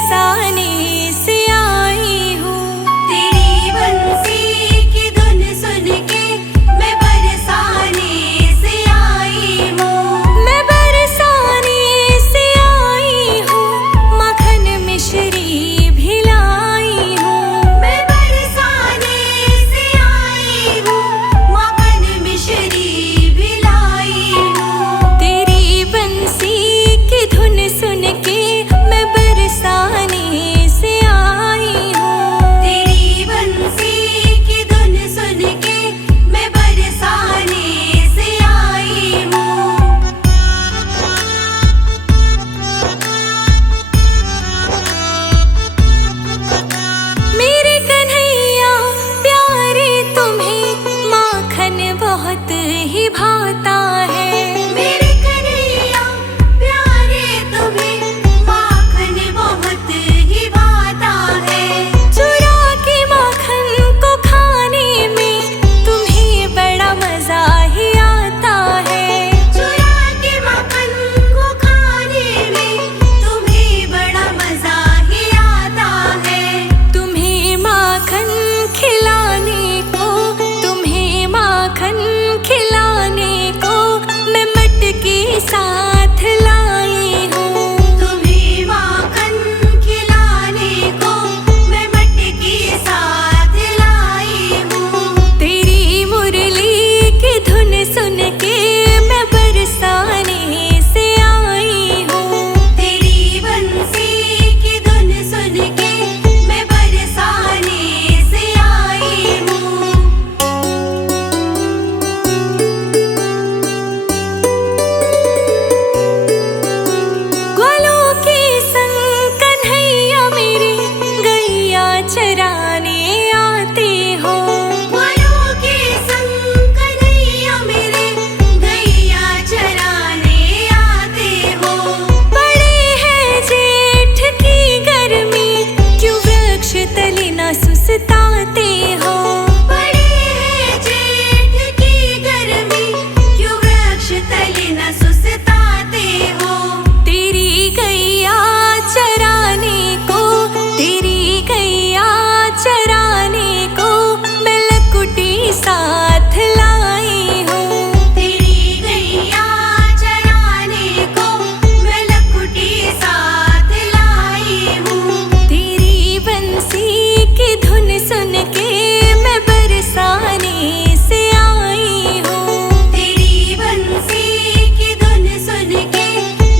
बरसाने से आई हूँ। तेरी बंसी की धुन सुन के मैं बरसाने से आई हूँ। मैं बरसाने से आई हूँ, मक्खन मिश्री भी लाई हूँ। मैं बरसाने से आई हूँ, मक्खन मिश्री भी लाई हूँ। तेरी बंसी की धुन सुन के मैं बरसाने से आई हूँ। तेरी बंसी की धुन सुन के मैं बरसाने से आई हूँ। मेरे कन्हैया प्यारे, तुम्हें माखन बहुत ही भाता है। मेरे कन्हैया प्यारे, तुम्हें माखन बहुत ही भाता है। चुरा के माखन को खाने में तुम्हें बड़ा मजा ही आता है। चुरा के माखन को खाने में तुम्हें बड़ा मजा ही आता है। तुम्हें माखन खिलाने को, तुम्हें माखन खिलाने को मैं मटके साथ लाई हूँ। तुम्हें माखन खिलाने को मैं मटके साथ लाई हूँ। तेरी मुरली की धुन सुन के मैं बरसाने से आई हूँ। तेरी बंसी की धुन सुन के मैं बरसाने से आई हूँ। ग्वालों के संग कन्हैया मेरे गैया चराने आते हो। ग्वालों के संग कन्हैया मेरे गैया चराने आते हो। बड़े हैं जेठ की गर्मी, क्यों वृक्ष तले न सुस्ताते हो। बड़े हैं जेठ की गर्मी, क्यों वृक्ष तले न सुस्ताते हो। तेरी गैया चराने को, तेरी गैया चराने को मैं लकुटी साथ लाई हूँ। तेरी गैया चराने को मैं लकुटी साथ लाई हूँ। तेरी बंसी की धुन सुन के मैं बरसाने से आई हूँ। तेरी बंसी की धुन सुन के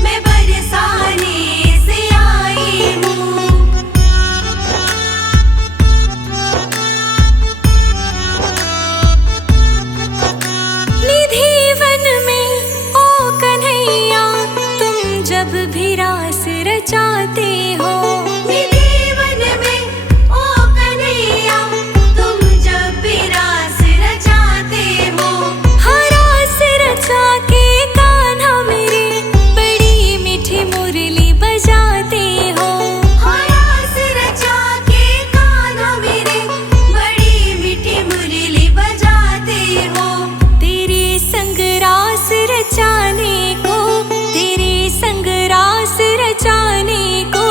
मैं बरसाने से आई हूँ। निधि वन में ओ कन्हैया, तुम जब भी रास रचाते हो। निधि वन में ओ कन्हैया, तुम जब भी रास रचाते हो। हाँ, रास रचा के कान्हा मेरे बड़ी मीठी मुरली बजाते हो। हाँ, रास रचा के कान्हा मेरे बड़ी मीठी मुरली बजाते हो। तेरे संग रास रचाने को, तेरे संग रास रचाने को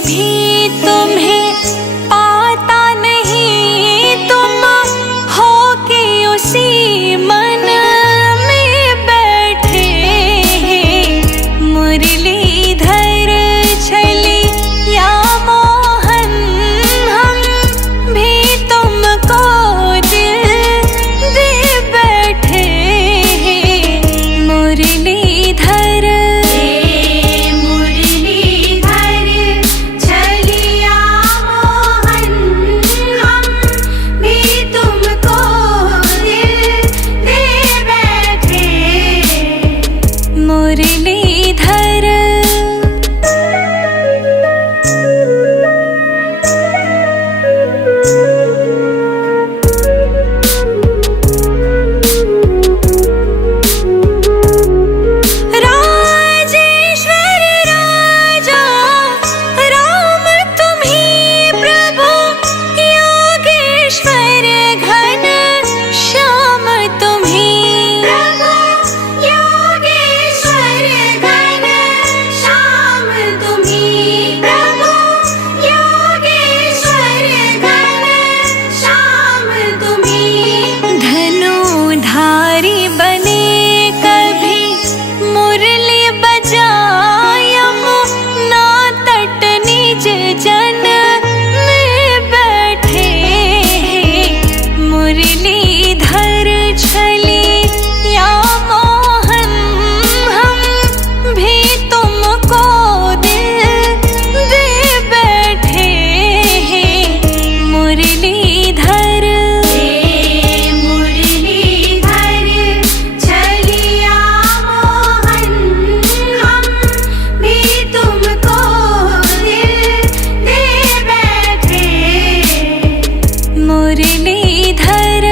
भी तुम्हें पाता नहीं, तुम हो के उसी मन में बैठे। मुरलीधर छली या मोहन, हम भी तुमको दिल दे बैठे। मुरलीधर मुरलीधर छलिया मोहन, हम भी तुमको दिल दे बैठे। मुरलीधर राजेश्वर राजा राम तुम्हीं प्रभु, योगेश्वर घन श्याम तुम्हीं। प्रभु योगेश्वर घन श्याम तुम्हीं। प्रभु योगेश्वर घन श्याम तुम्हीं। धनुधारी बने कभी मुरली बजायम, ना तट निज जन में बैठे। मुरलीधर छली या मोहन, हम भी तुमको दिल दे बैठे। मुरलीधर मुरलीधर छलिया मोहन, हम भी तुमको दिल दे बैठे। मुरलीधर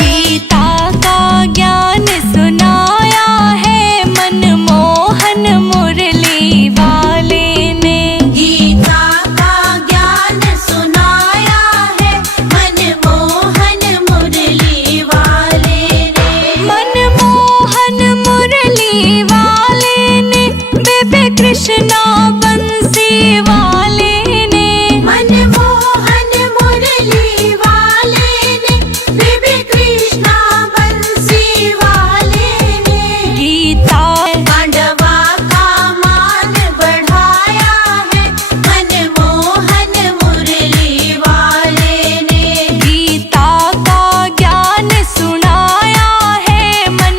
गीता का ज्ञान सुनाया है मनमोहन मुरली वाले ने। गीता का ज्ञान सुनाया है मनमोहन मुरली वाले ने। मनमोहन मुरली वाले ने, बेबे कृष्णा बंसी वाले ने। मनमोहन मुरली वाले ने, बेबी कृष्णा बंसी वाले ने। गीता पांडवा का मान बढ़ाया है मनमोहन मुरली वाले ने। गीता का ज्ञान सुनाया है मन।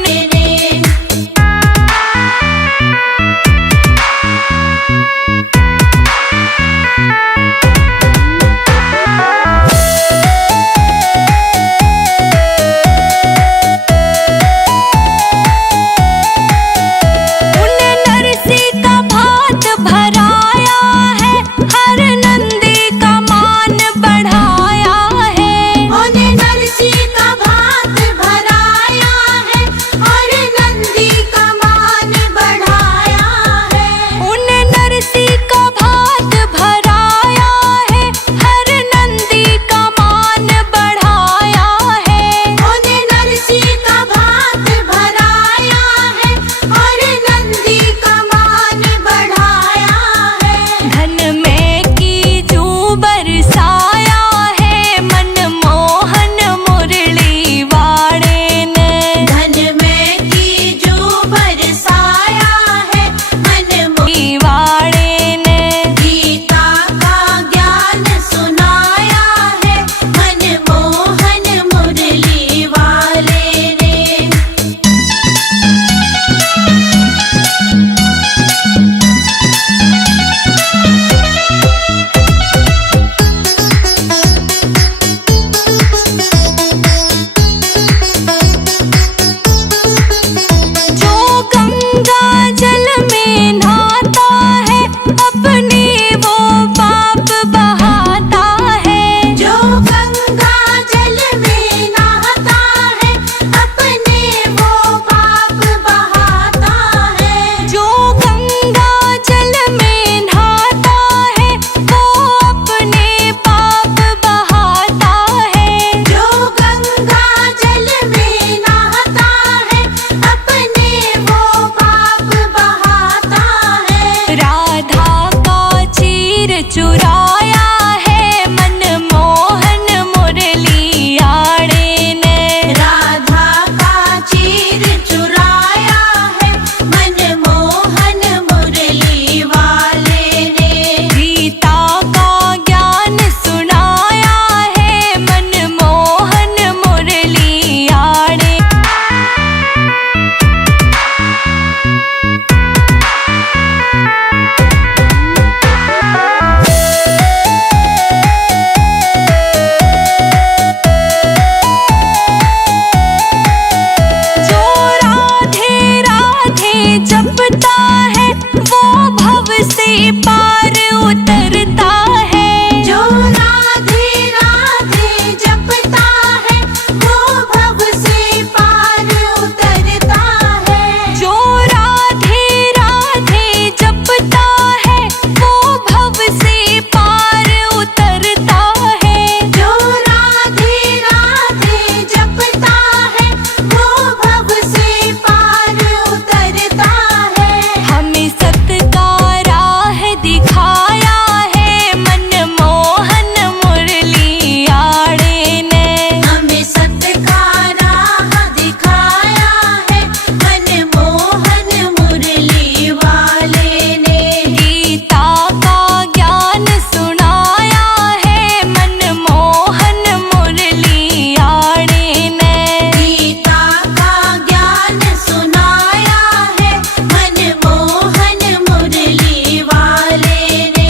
पार उतरता है। जो राधे राधे जपता है वो भव से पार उतरता है। जो राधे राधे जपता है वो भव से पार उतरता है। जो राधे राधे जपता है वो भव से पार उतरता है। हमें सत का राह दिखाया है मनमोहन मुरली आड़े ने। हमें सत का राह दिखाया है मनमोहन मुरली वाले ने। गीता का ज्ञान सुनाया है मनमोहन मुरली आड़े ने। गीता का ज्ञान सुनाया है मनमोहन मुरली वाले ने।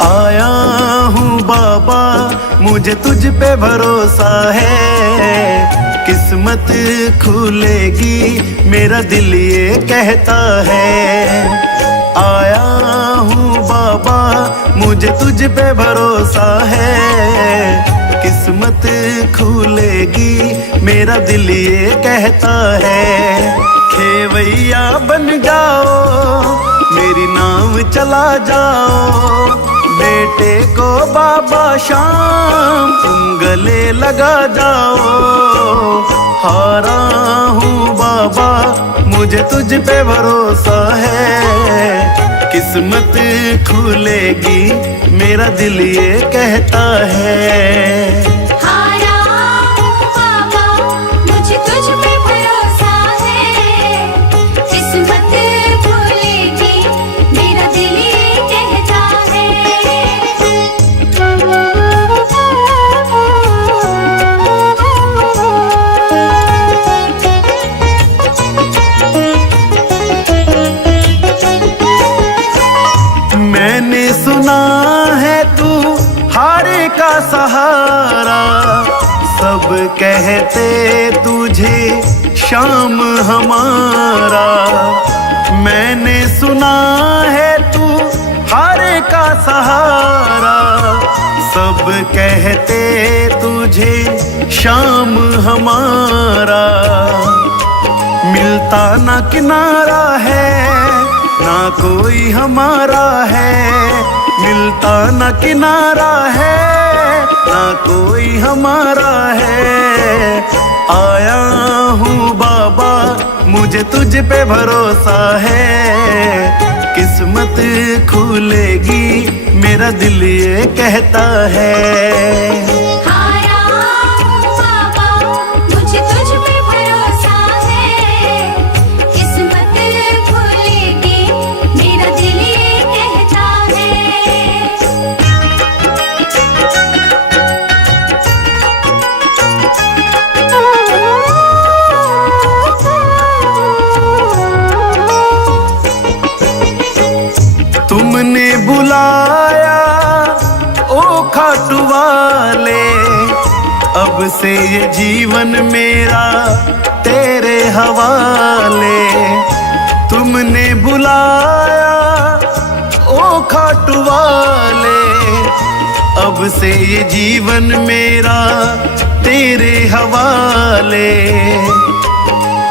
आया हूँ बाबा, मुझे तुझ पे भरोसा है। किस्मत खुलेगी मेरा दिल ये कहता है। आया हूँ बाबा, मुझे तुझ पे भरोसा है। किस्मत खुलेगी मेरा दिल ये कहता है। खेवैया बन जाओ, मेरी नाव चला जाओ। बेटे को बाबा शाम तुम गले लगा जाओ। हारा हूँ बाबा, मुझे तुझ पे भरोसा है। किस्मत खुलेगी मेरा दिल ये कहता है। हारा हूँ बाबा, मुझे तुझ पे भरोसा है। किस्मत खुलेगी मेरा दिल ये कहता है। मैंने सुना है तू हारे का सहारा। सब कहते तुझे शाम हमारा। मैंने सुना है तू हारे का सहारा। सब कहते तुझे शाम हमारा। मिलता ना किनारा है, ना कोई हमारा है। मिलता ना किनारा है, ना कोई हमारा है। आया हूँ बाबा, मुझे तुझ पे भरोसा है। किस्मत खुलेगी मेरा दिल ये कहता है। हारा हूँ बाबा, मुझे तुझ पे भरोसा है। किस्मत खुलेगी मेरा दिल ये कहता तुमने बुलाया ओ खाटू वाले, अब से ये जीवन मेरा तेरे हवाले। तुमने बुलाया ओ खाटू वाले, अब से ये जीवन मेरा तेरे हवाले।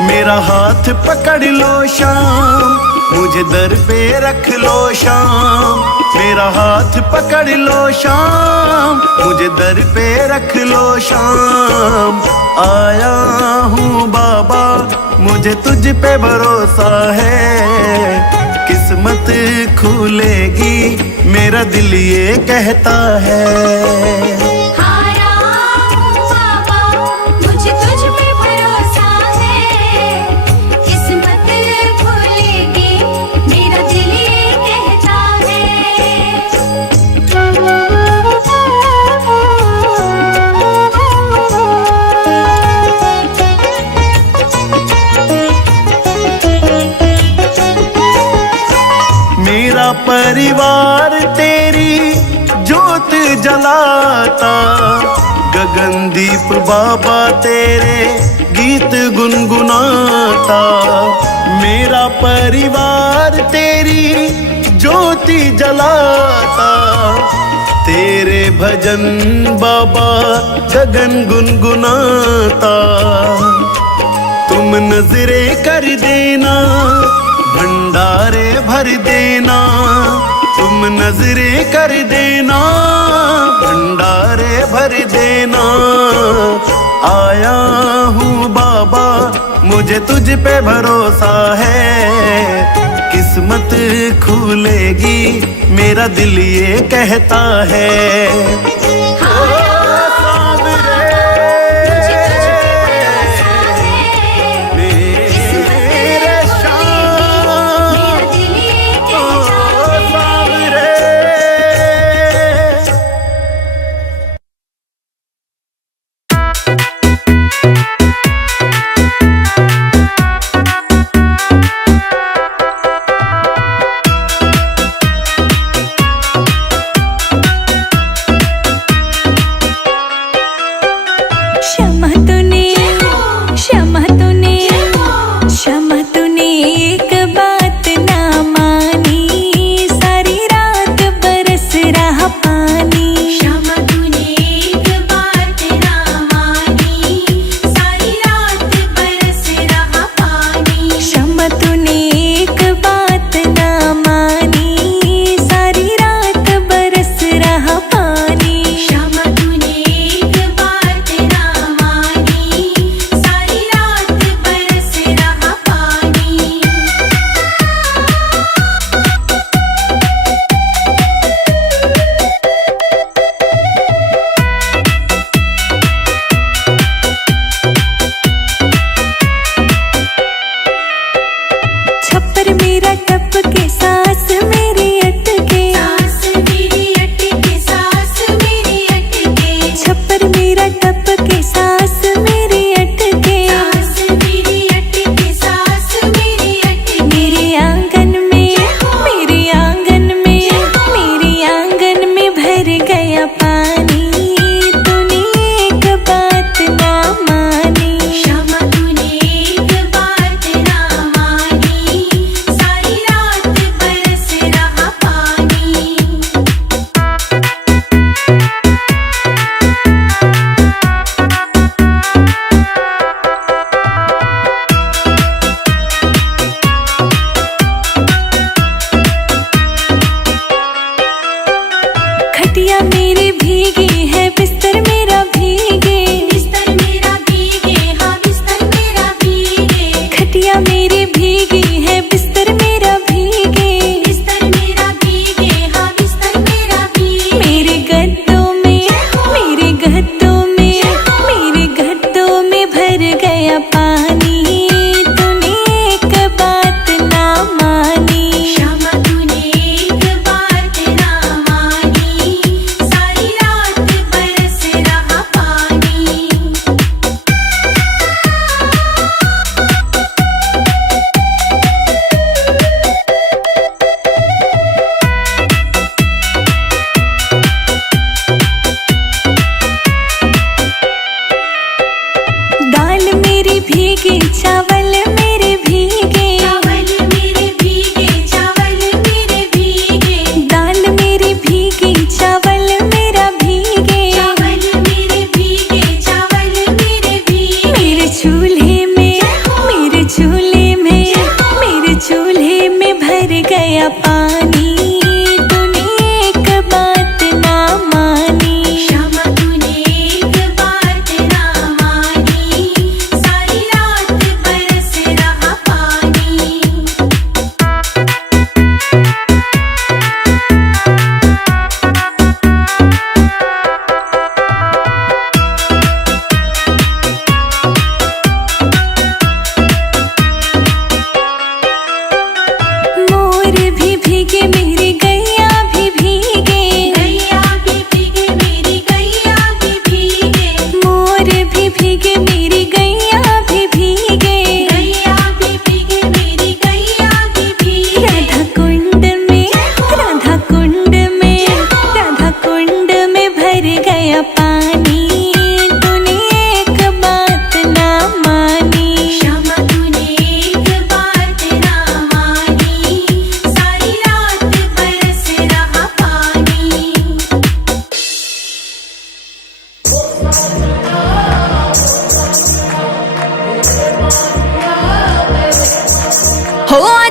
मेरा हाथ पकड़ लो शाम, मुझे दर पे रख लो शाम। मेरा हाथ पकड़ लो शाम, मुझे दर पे रख लो शाम। आया हूँ बाबा, मुझे तुझ पे भरोसा है। किस्मत खुलेगी मेरा दिल ये कहता है। हारा हूँ बाबा, मुझे तुझ पे भरोसा है। किस्मत खुलेगी मेरा दिल ये कहता मेरा मेरा परिवार तेरी ज्योत जलाता, गगनदीप बाबा तेरे गीत गुनगुनाता। मेरा परिवार तेरी ज्योति जलाता, तेरे भजन बाबा गगन गुनगुनाता। तुम नजरे कर देना, भंडारे भर देना, तुम नजरे कर देना, भंडारे भर देना। आया हूँ बाबा, मुझे तुझ पे भरोसा है, किस्मत खुलेगी मेरा दिल ये कहता है।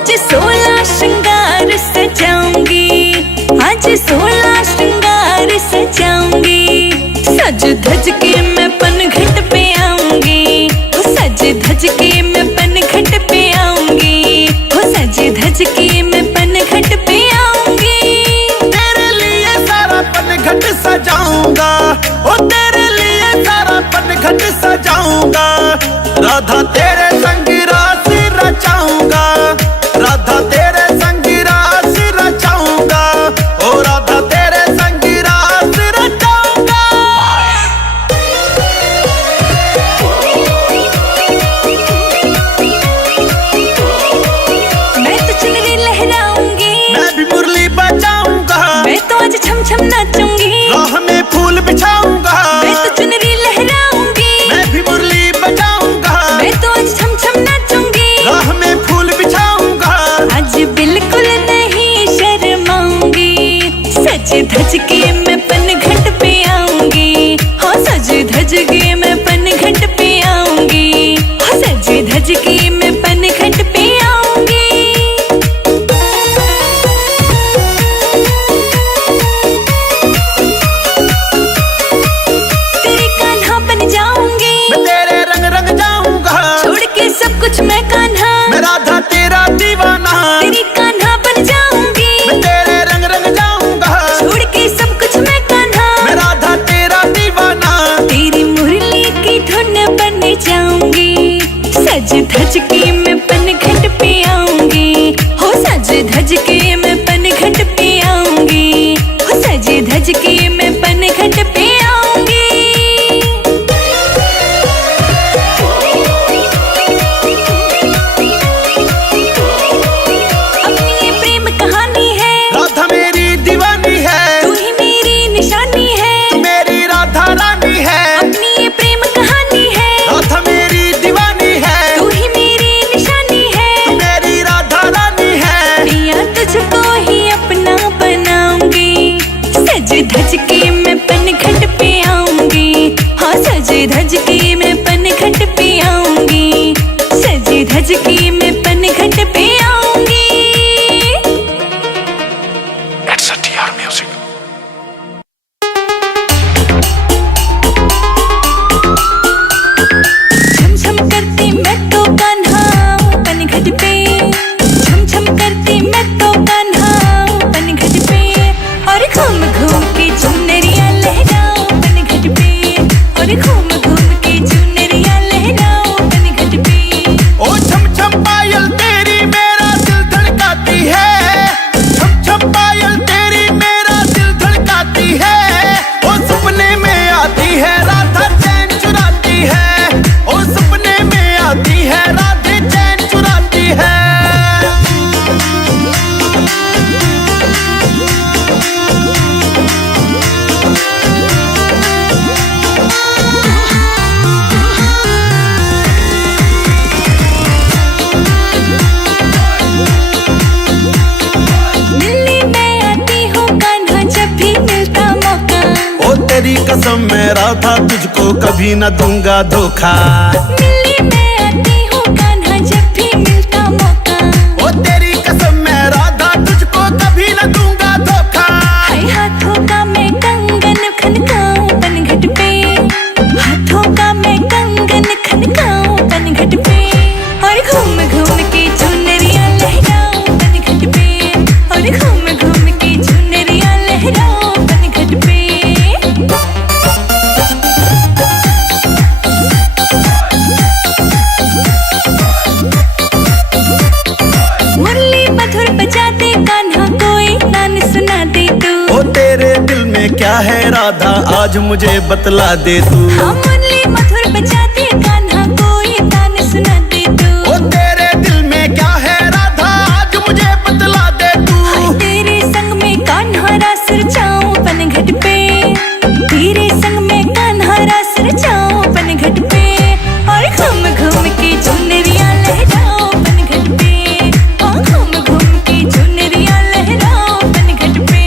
आज 16 श्रृंगार सजाऊंगी, आज 16 श्रृंगार सजाऊंगी। सज धज के मैं पनघट पे आऊंगी, सज धज के मैं पनघट पे आऊंगी, सज धज के मैं पनघट पे आऊंगी। तेरे लिए सारा पनघट सजाऊंगा, ओ तेरे लिए सारा पनघट सजाऊंगा। राधा तेरे संग रास रचाऊंगा, राधा तेरे संग रास रचाऊंगा, ओ राधा तेरे संग रास रचाऊंगा। मैं तो चुनरी लहराऊंगी, मैं भी मुरली बजाऊंगा, मैं तो आज छम छम नाचूंगी। राह में फूल बिछाऊंगा, मैं तो चुनरी लहराऊंगी, मैं भी मुरली बजाऊंगा, मैं तो आज छम छम नाचूंगी। राह में फूल बिछाऊंगा। आज बिल्कुल नहीं शर्माऊंगी, सज धज के मैं पनघट पे आऊंगी, हाँ सज धज के मैं पनघट पे आऊंगी, हाँ सज धज के मैं पनघट पे आऊंगी। तेरे कान्हा बन जाऊंगी, मैं तेरे रंग रंग जाऊंगा, छोड़ के सब कुछ मैं कान्हा, मैं राधा तेरा दीवाना। तेरी कान्हा बन जाऊंगी, मैं तेरे रंग रंग जाऊंगा, छोड़ के सब कुछ मैं कान्हा, मैं राधा तेरा दीवाना। तेरी मुरली की धुन बन जाऊंगी, सज धज के मैं पनघट पे आऊंगी, हो सज धज के मैं पनघट पे आऊंगी, हो सज धज के मैं पनघट पे आऊंगी। अपनी ये प्रेम कहानी है, राधा मेरी दीवानी है, तू ही मेरी निशानी है, तू मेरी राधा रानी है। अपनी ये प्रेम कहानी है, राधा मेरी दीवानी है, तू ही मेरी निशानी है। तू मेरी राधा रानी है। पिया तुझको ही अपना बनाऊंगी, सज धज के मैं पनघट पे आऊंगी, हाँ सज धज के मैं पनघट पे आऊंगी, सज धज के मैं पनघट पे आऊंगी। It's a TR music. छम छम करती मैं तो कान्हा पनघट पे, छम छम करती मैं तो कान्हा पनघट पे, और घूम घूम के चुनरिया लहराओ पनघट पे, और घूम घूम के चुनरिया लहराओ पनघट पे। ओ छम छम पायल तेरी मेरा दिल धड़काती है, छम छम पायल तेरी मेरा दिल धड़काती है। ओ सपने में आती है राधा चैन चुराती है, ओ सपने में आती है राधे चैन चुराती है। मिलने मैं आती हूँ कान्हा जब भी मिलता मौका, ओ तेरी कसम मैं राधा तुझको कभी न दूंगा धोखा। मिलने मैं आती हूँ कान्हा जब भी मिलता मौका, ओ तेरी कसम मैं राधा तुझको कभी न दूंगा धोखा। हाय हाथों का मैं कंगन खनकाऊं पनघट पे, हाथों का मैं कंगन खनकाऊं पनघट पे, और घूम घूम के चुनरिया लहराऊं पनघट पे, और घूम घूम के चुनरिया लहराऊं पनघट पे। मुरली मधुर बजा दे कान्हा, कोई तान सुना दे तू, ओ तेरे दिल में क्या है राधा आज मुझे बतला दे तू। हाँ मुरली मधुर बजा दे कान्हा, कोई तान सुना दे तू, ओ तेरे दिल में क्या है राधा आज मुझे बतला दे तू। हाय तेरे संग में कान्हा रास रचाऊं पनघट पे, तेरे संग में कान्हा रास रचाऊं पनघट पे, और घूम घूम के चुनरिया लहराओ पनघट पे, और घूम घूम के चुनरिया लहराओ पनघट पे।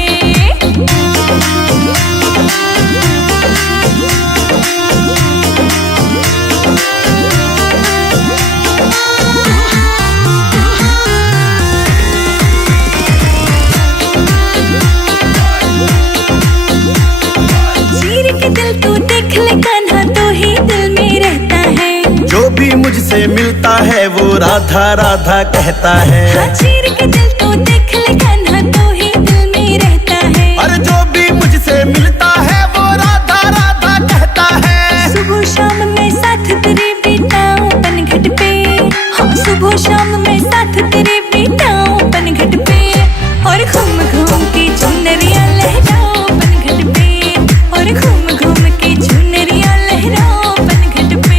राधा राधा कहता है। हाँ चीर के दिल तो देख ले कान्हा, तो ही दिल में रहता है। और जो भी मुझसे मिलता है वो राधा राधा कहता है। सुबह शाम मैं साथ तेरे बिताऊं पनघट पे, हाँ सुबह शाम मैं साथ तेरे बिताऊं पनघट पे, और घूम घूम के चुनरिया लहराओ पनघट पे, और घूम घूम के चुनरिया लहराओ पनघट पे।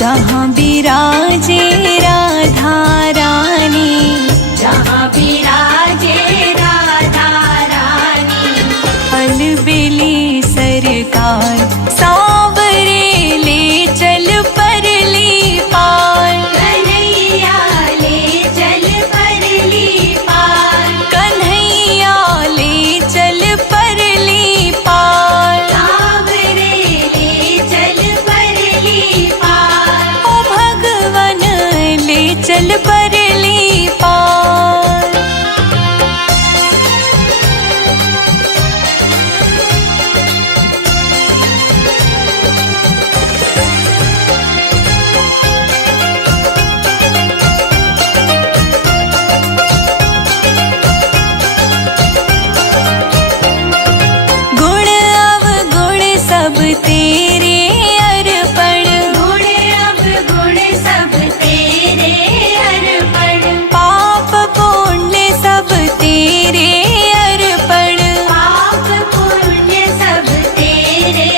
जहाँ विराजे राधा रानी, जहाँ विराजे राधा रानी, अलबेली सरकार, सांवरे ले चल परली पार, कन्हैया ले चल परली पार, कन्हैया ले चल परली पार, सांवरे ले चल परली पार, ओ भगवन ले चल परली पार। गुण अवगुण सब तेरे अर्पण, गुण अवगुण सब तेरे अर्पण, पाप पुण्य सब तेरे अर्पण, पाप पुण्य सब तेरे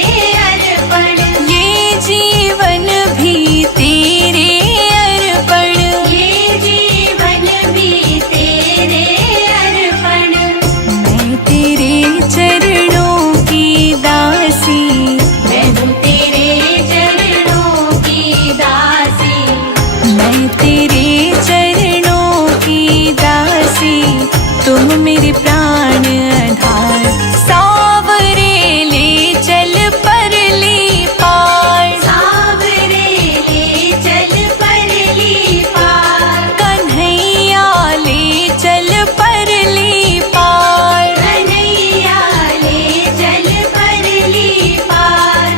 अर्पण, ये जीवन भी तेरे अर्पण, ये जीवन भी तेरे अर्पण, मैं तेरे चरणों की दासी, मैं हूँ तेरे चरणों की दासी, मैं तेरे चरणों की दासी, तुम मेरे प्राण आधार, सांवरे ले चल परली पार, सांवरे ले चल परली पार, कन्हैया ले चल परली पार। कन्हैया ले चल परली पार।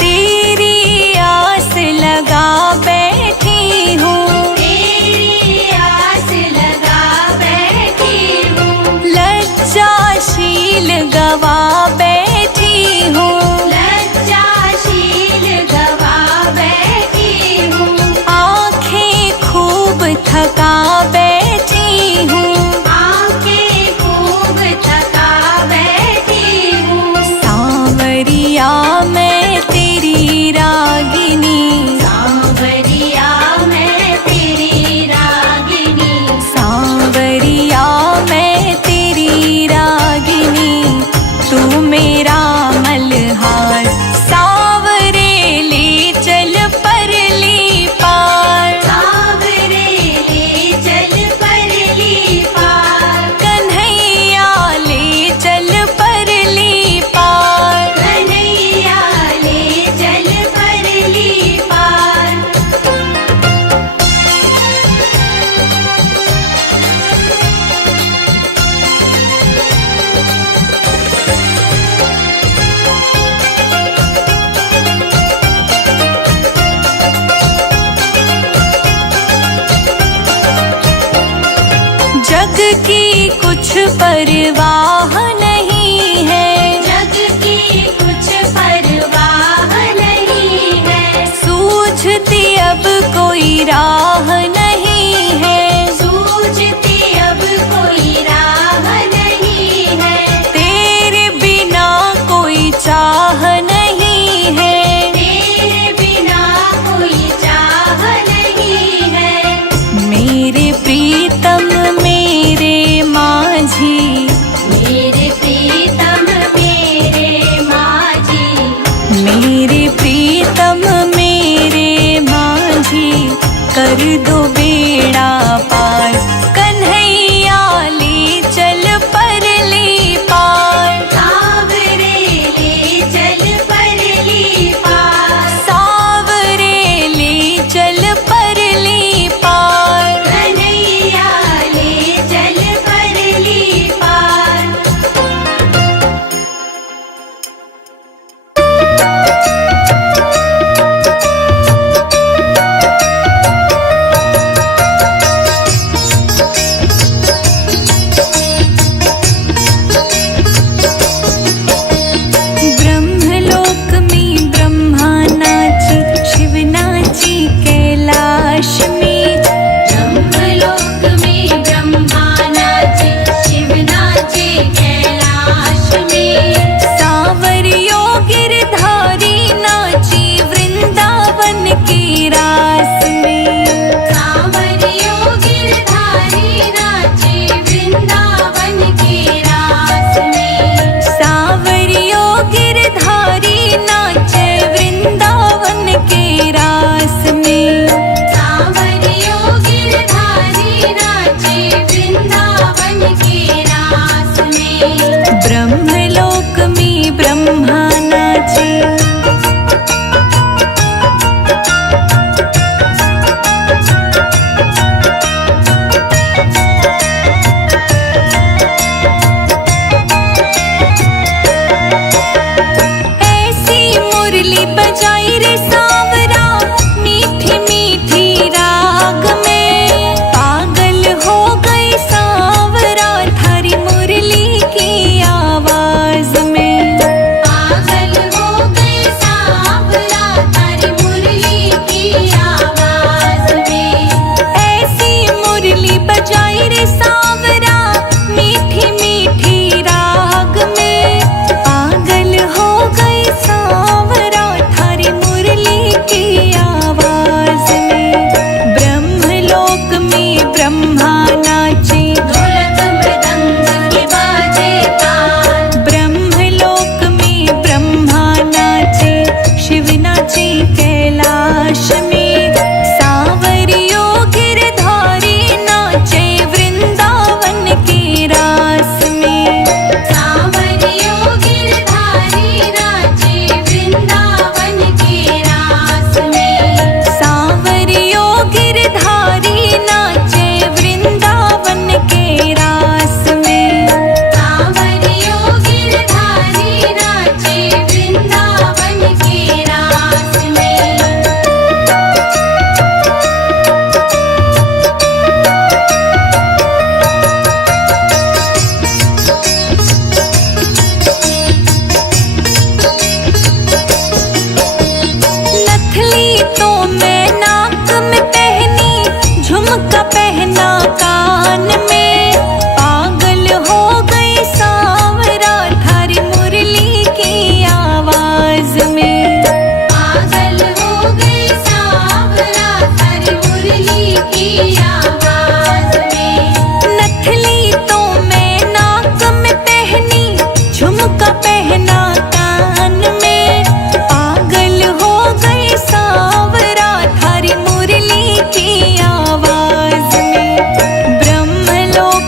तेरी आस लगा बैठी हूँ, तेरी आस लगा बैठी हूँ, लज्जाशील गवा बैठी हूँ, लज्जाशील गवा बैठी हूँ, आँखें खूब थका बैठी हूँ, आंखें खूब थका बैठी हूँ, सांवरिया मैं तेरी रागिनी, सांवरिया मैं तेरी रागिनी, सांवरिया मैं तेरी रागिनी, तू मेरा मल्हार, सांवरे ले चल परली पार, सांवरे ले चल परली पार, कन्हैया ले चल परली पार। कन्हैया ले चल परली पार। जग की कुछ परवाह नहीं है, जग की कुछ परवाह नहीं है, सूझती अब को पहना कान में, पागल हो गई सांवरा थारी मुरली की आवाज में। पागल हो गई सांवरा थारी मुरली की आवाज में। नथली तो मैं नाक में पहनी, झुमका पहना कान में, पागल हो गई सांवरा थारी मुरली की आवाज में। ब्रह्मलोक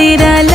तेरा